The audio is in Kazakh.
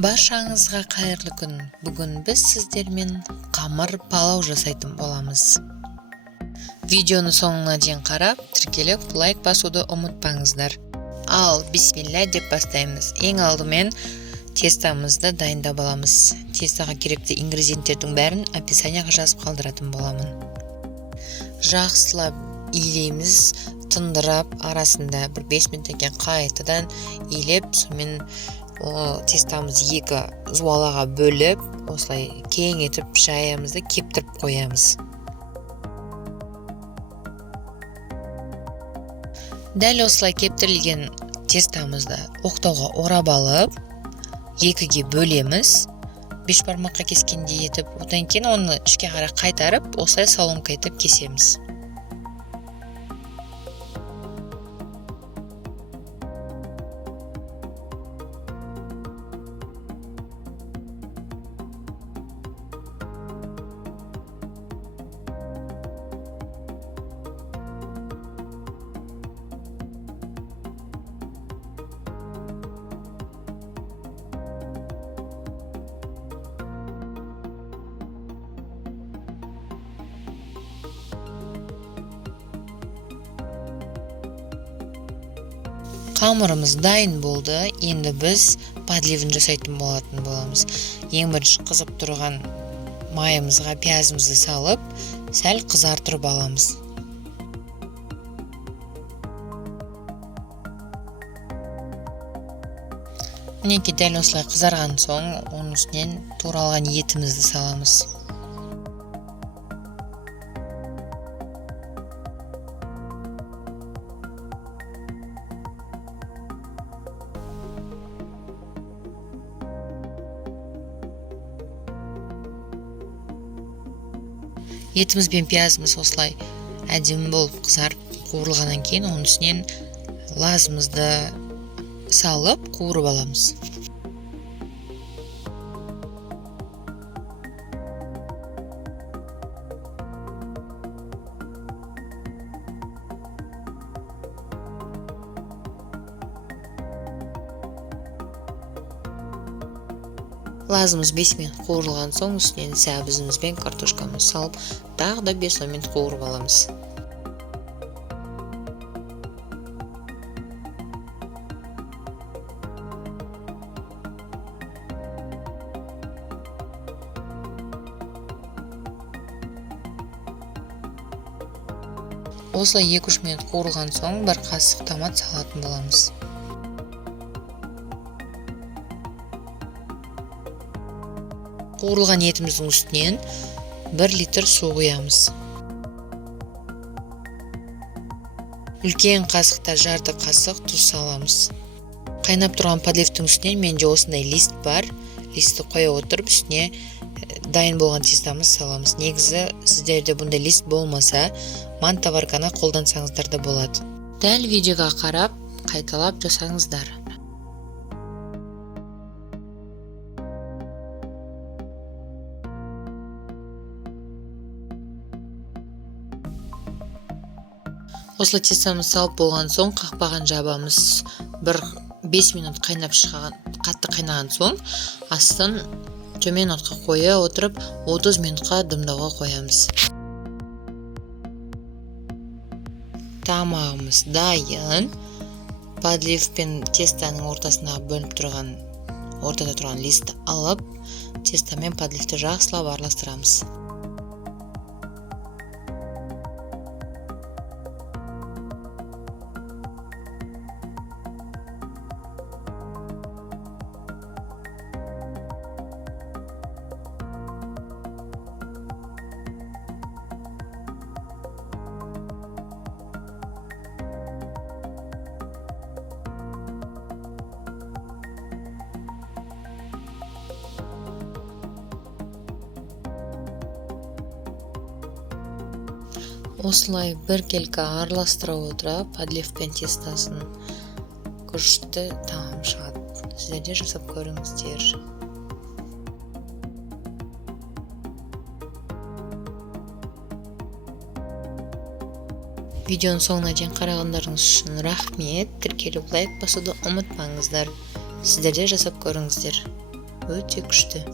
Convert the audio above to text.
Баршаңызға қайырлы күн. Бүгін біз сіздермен қамыр палау жасайтын боламыз. Видеоны соңына дейін қарап, тіркеліп, лайк басуды ұмытпаңыздар. Ал бисмилля деп бастаймыз. Ең алдымен тестамызды дайындап аламыз. Тестаға керекті ингредиенттердің бәрін описанияға жазып қалдыратын боламын. Жақсылап илейміз, тындырап, арасында бір 5 минуттан қайтадан илеп, сонымен тестамыз екі зуалаға бөліп, осылай кең етіп жаямызды кептіріп қоямыз. Дәл осылай кептірілген тестамызды оқтауға орап алып, екіге бөлеміз. 5 бармаққа кескендей етіп, одан кейін оны ішке қарай қайтарып, осылай соломка етіп кесеміз. Қамырымыз дайын болды. Енді біз подливін жасайтын боламыз. Ең бірінші қызып тұрған майымызға пиязымызды салып, сәл қызартырып аламыз. Мінекей дәл осылай қызарған соң, оның үстінен туралған етімізді саламыз. Етіміз бен пиязымыз осылай әдемі болып қызарып қуырылғаннан кейін, оның үстінен лазымызды салып қуырып аламыз. Лазымыз 5 минут қуырылған соң, үстінен сәбізіміз бен картошкамыз салып, тағы да 5 минут қуырып аламыз. Осылай 2-3 минут қуырылған соң, бір қасық томат салатын боламыз. Қуырылған етіміздің үстінен 1 литр су құямыз. Үлкен қасықта жарты қасық тұз саламыз. Қайнап тұрған подливтің үстінен менде осындай лист бар. Листті қоя отырып, үстіне дайын болған тестамыз саламыз. Негізі сіздерде бұндай лист болмаса, мантаварканы қолдансаңыздар да болады. Дәл видеоға қарап, қайталап жасаңыздар. Осылай тестамыз салып болған соң, қақпаған жабамыз. 5 минут қатты қайнаған соң, астын төмен отқа қоя отырып, 30 минутқа дымдауға қоямыз. Тамағымыз дайын. Подлив пен тестаның ортасына бөлініп тұрған, ортада тұрған листті алып, теста мен подливті жақсылап араластырамыз. Осылай біркелкі араластыра отыра, подлив пен тестасын күшті тағам шығады. Сіздер де жасап көріңіздер. Видеоның соңына дейін қарағандарыңыз үшін рахмет. Тіркеліп лайк басуды ұмытпаңыздар. Сіздер де жасап көріңіздер. өте күшті.